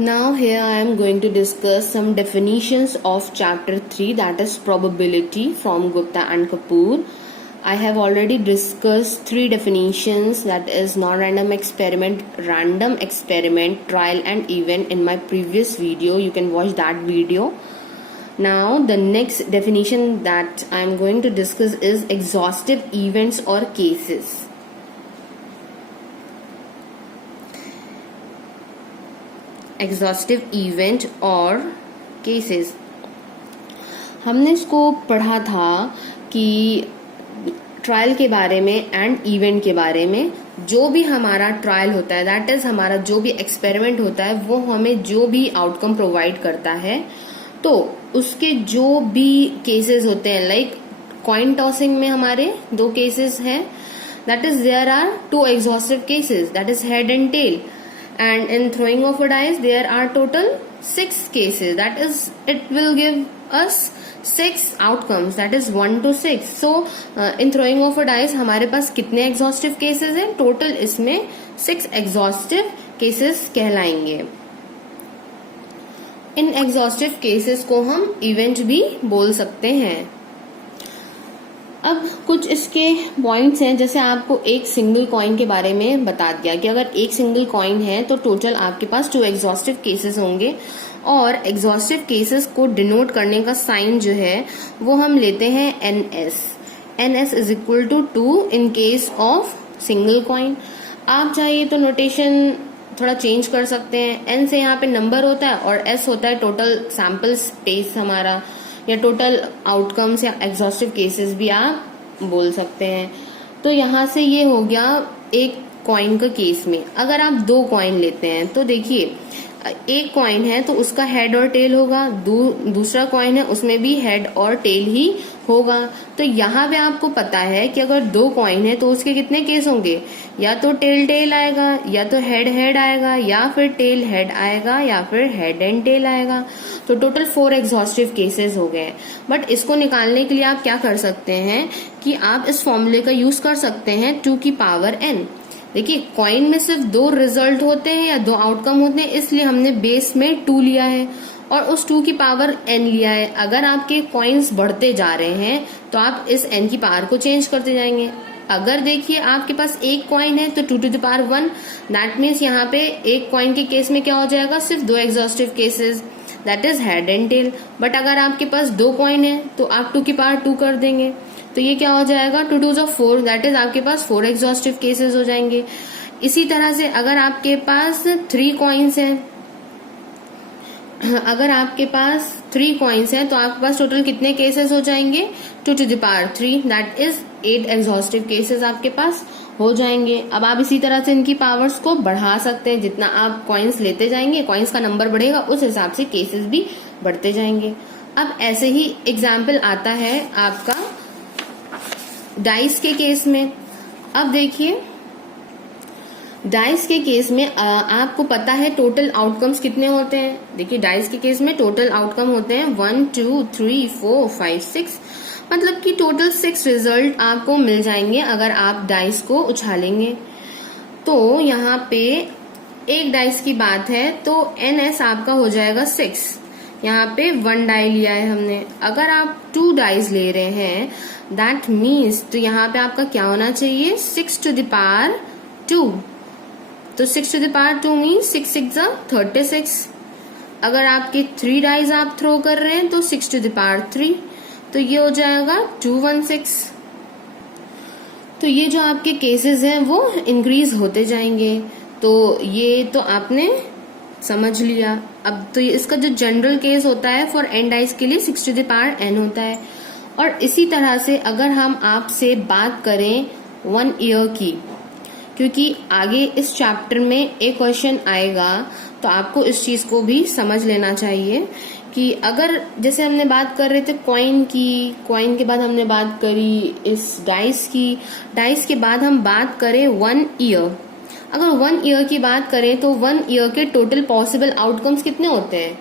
Now here I am going to discuss some definitions of chapter 3, that is probability, from Gupta and Kapoor. I have already discussed 3 definitions, that is non-random experiment, random experiment, trial and event in my previous video. You can watch that video. Now the next definition that I am going to discuss is exhaustive events or cases. Exhaustive event और cases, हमने इसको पढ़ा था कि trial के बारे में and event के बारे में. जो भी हमारा ट्रायल होता है, दैट इज हमारा जो भी एक्सपेरिमेंट होता है, वो हमें जो भी आउटकम प्रोवाइड करता है, तो उसके जो भी केसेस होते हैं, लाइक कॉइन टॉसिंग में हमारे 2 केसेस हैं, that is there are 2 exhaustive cases, that is head and tail. And in throwing of a dice, there are total 6 cases. That is, it will give us 6 outcomes. That is 1 to 6. So, in throwing of a dice, हमारे पास कितने exhaustive cases हैं? Total इसमें 6 exhaustive cases कहलाएंगे. इन exhaustive cases को हम event भी बोल सकते हैं. अब कुछ इसके पॉइंट्स हैं, जैसे आपको एक सिंगल कॉइन के बारे में बता दिया कि अगर एक सिंगल कॉइन है तो टोटल आपके पास 2 एग्जॉस्टिव केसेस होंगे, और एग्जॉस्टिव केसेस को डिनोट करने का साइन जो है वो हम लेते हैं NS. NS is equal to 2 in case of single coin. आप चाहे तो नोटेशन थोड़ा चेंज कर सकते हैं. N से यहाँ पे नंबर होता है और S होता है टोटल सैंपल स्पेस हमारा, या टोटल आउटकम्स या एग्जॉस्टिव केसेस भी आप बोल सकते हैं. तो यहाँ से ये हो गया एक कॉइन का केस में. अगर आप 2 कॉइन लेते हैं तो देखिए, एक कॉइन है तो उसका हेड और टेल होगा, दूसरा कॉइन है उसमें भी हेड और टेल ही होगा. तो यहाँ पे आपको पता है कि अगर 2 कॉइन है तो उसके कितने केस होंगे, या तो टेल टेल आएगा, या तो हेड हेड आएगा, या फिर टेल हेड आएगा, या फिर हेड एंड टेल आएगा. तो टोटल 4 एग्जॉस्टिव केसेस हो गए. बट इसको निकालने के लिए आप क्या कर सकते हैं कि आप इस फॉर्मूले का यूज कर सकते हैं 2 की पावर n. देखिए, कॉइन में सिर्फ 2 रिजल्ट होते हैं या 2 आउटकम होते हैं, इसलिए हमने बेस में 2 लिया है और उस 2 की पावर n लिया है. अगर आपके कॉइन्स बढ़ते जा रहे हैं तो आप इस n की पावर को चेंज करते जाएंगे. अगर देखिए आपके पास एक कॉइन है तो 2 to the power 1, that means यहाँ पे एक कॉइन के केस में क्या हो जाएगा, सिर्फ 2 exhaustive cases, that is head and tail. But अगर आपके पास 2 कॉइन है तो आप 2 की पावर 2 कर देंगे, तो ये क्या हो जाएगा, 2 2s 4, दैट इज आपके पास 4 एग्जॉस्टिव केसेस हो जाएंगे. इसी तरह से अगर आपके पास 3 कॉइन्स हैं, अगर आपके पास 3 कॉइन्स हैं तो आपके पास टोटल कितने केसेस हो जाएंगे, 2 to the power 3, that is 8 exhaustive cases आपके पास हो जाएंगे. अब आप इसी तरह से इनकी पावर्स को बढ़ा सकते हैं. जितना आप कॉइन्स लेते जाएंगे, कॉइन्स का नंबर बढ़ेगा, उस हिसाब से केसेस भी बढ़ते जाएंगे. अब ऐसे ही एग्जाम्पल आता है आपका डाइस के केस में. अब देखिए, डाइस के केस में आपको पता है टोटल आउटकम्स कितने होते हैं. देखिए, डाइस के केस में टोटल आउटकम होते हैं 1 2 3 4 5 6, मतलब कि टोटल 6 रिजल्ट आपको मिल जाएंगे अगर आप डाइस को उछालेंगे. तो यहाँ पे एक डाइस की बात है तो NS आपका हो जाएगा 6. यहाँ पे 1 डाई लिया है हमने. अगर आप 2 डाइस ले रहे हैं, दैट मीन्स तो यहाँ पे आपका क्या होना चाहिए, 6 to the power 2. तो 6 to the power 2 मीन्स 6 6 36. अगर आपके 3 डाइज आप थ्रो कर रहे हैं तो 6 to the power 3, तो ये हो जाएगा 216. तो ये जो आपके केसेस हैं वो इंक्रीज होते जाएंगे. तो ये तो आपने समझ लिया. अब तो इसका जो जनरल केस होता है फॉर n डाइस के लिए 6 to the power n होता है. और इसी तरह से अगर हम आपसे बात करें 1 ईयर की, क्योंकि आगे इस चैप्टर में एक क्वेश्चन आएगा, तो आपको इस चीज को भी समझ लेना चाहिए कि अगर जैसे हमने बात कर रहे थे कॉइन की, कॉइन के बाद हमने बात करी इस डाइस की, डाइस के बाद हम बात करें 1 ईयर. अगर 1 ईयर की बात करें तो 1 ईयर के टोटल पॉसिबल आउटकम्स कितने होते हैं,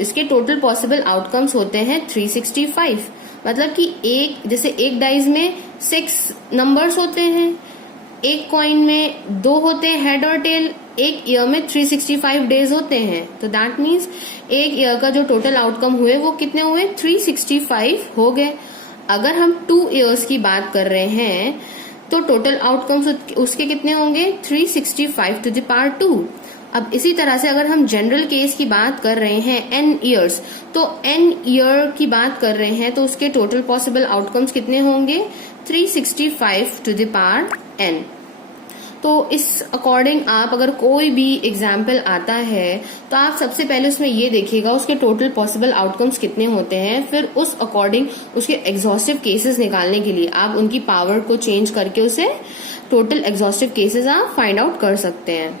इसके टोटल पॉसिबल आउटकम्स होते हैं 365. मतलब कि एक जैसे एक डाइस में 6 नंबर्स होते हैं, एक कॉइन में 2 होते हैं हेड और टेल, एक ईयर में 365 डेज होते हैं, तो दैट मीन्स एक ईयर का जो टोटल आउटकम हुए वो कितने हुए, 365 हो गए। अगर हम 2 ईयर्स की बात कर रहे हैं तो टोटल आउटकम्स उसके कितने होंगे, 365 टू द पावर 2। अब इसी तरह से अगर हम जनरल केस की बात कर रहे हैं n ईयर्स, तो n ईयर की बात कर रहे हैं तो उसके टोटल पॉसिबल आउटकम्स कितने होंगे, 365 टू द पावर n। तो इस अकॉर्डिंग आप अगर कोई भी एग्जाम्पल आता है तो आप सबसे पहले उसमें ये देखिएगा उसके टोटल पॉसिबल आउटकम्स कितने होते हैं, फिर उस अकॉर्डिंग उसके एग्जॉस्टिव केसेस निकालने के लिए आप उनकी पावर को चेंज करके उसे टोटल एग्जॉस्टिव केसेस आप फाइंड आउट कर सकते हैं।